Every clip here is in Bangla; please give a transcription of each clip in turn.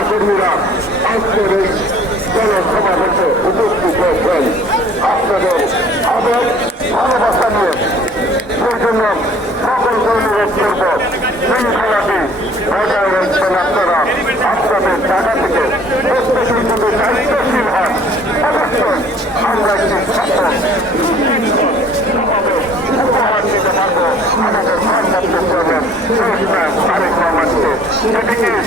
আজকের এই জনসমাবেশে উপস্থিত হয়েছেন। আপনাদের আবেগ, ভালোবাসা নিয়ে সেই জন্য সকলকে অনুরোধ করব শৃঙ্খলাটি বজায় রাখবেন আপনারা। আপনাদের জায়গা থেকে প্রত্যেকেই যদি দায়িত্বশীল হন। অবশ্যই আমরা একটি সফল উপহার দিতে পারব। আমাদের ভারপ্রাপ্ত প্রধান শেষ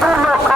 দুই লক্ষ